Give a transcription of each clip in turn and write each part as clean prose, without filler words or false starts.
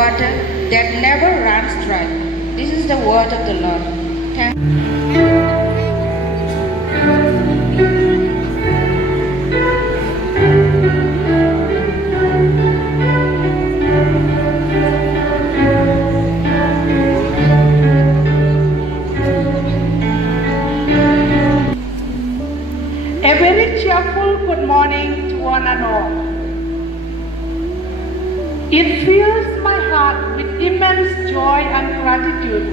water that never runs dry. This is the word of the Lord. Thank A very cheerful good morning to one and all. It fills my heart with immense joy and gratitude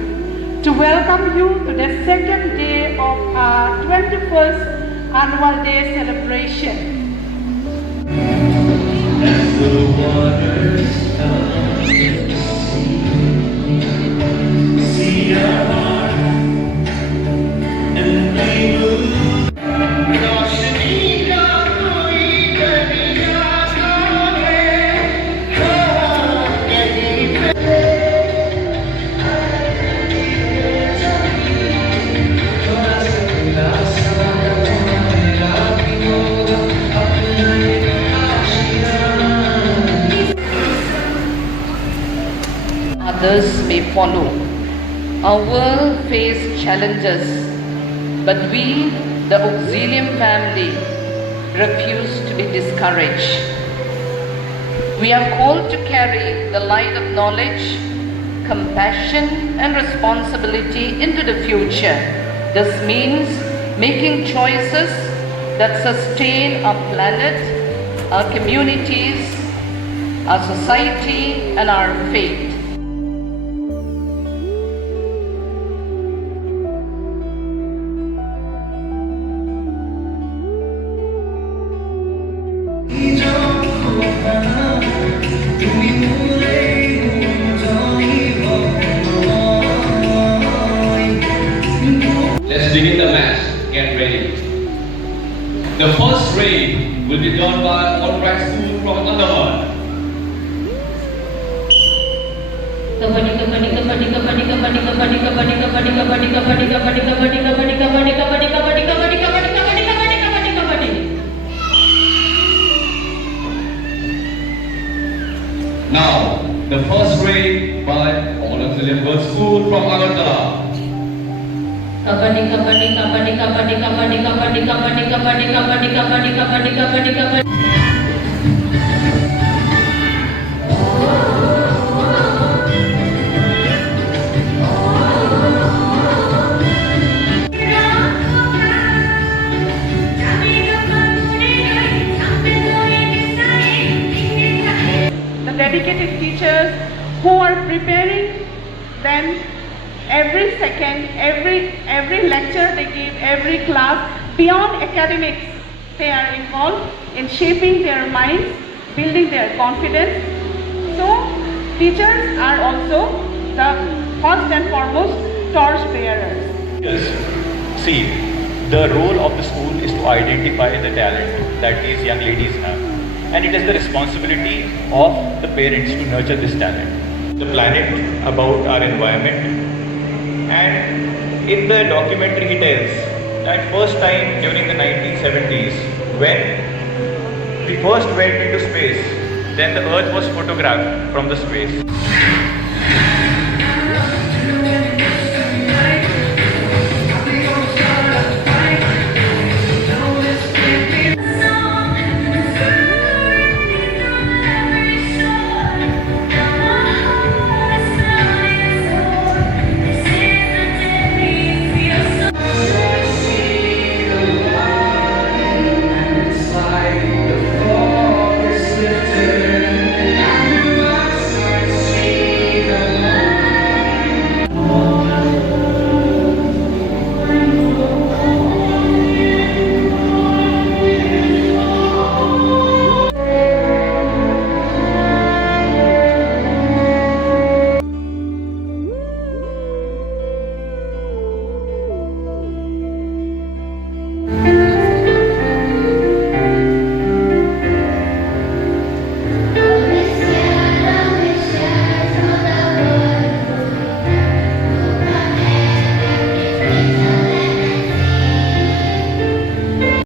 to welcome you to the second day of our 21st Annual Day celebration. As the waters come to see our heart and we move. Others may follow. Our world faces challenges, but we, the Auxilium family, refuse to be discouraged. We are called to carry the light of knowledge, compassion, and responsibility into the future. This means making choices that sustain our planet, our communities, our society, and our faith. Let's begin the match. Get ready. The first raid will be done by Albright School from Andaman. Now, the first raid by All Auxilium Girls School from Agartala. The dedicated teachers who are preparing them every second, every lecture they give, every class, beyond academics, they are involved in shaping their minds, building their confidence. So, teachers are also the first and foremost torch bearers. Yes. See, the role of the school is to identify the talent that these young ladies have. And it is the responsibility of the parents to nurture this talent. The planet, about our environment. And in the documentary he tells that first time during the 1970s when we first went into space, then the earth was photographed from the space.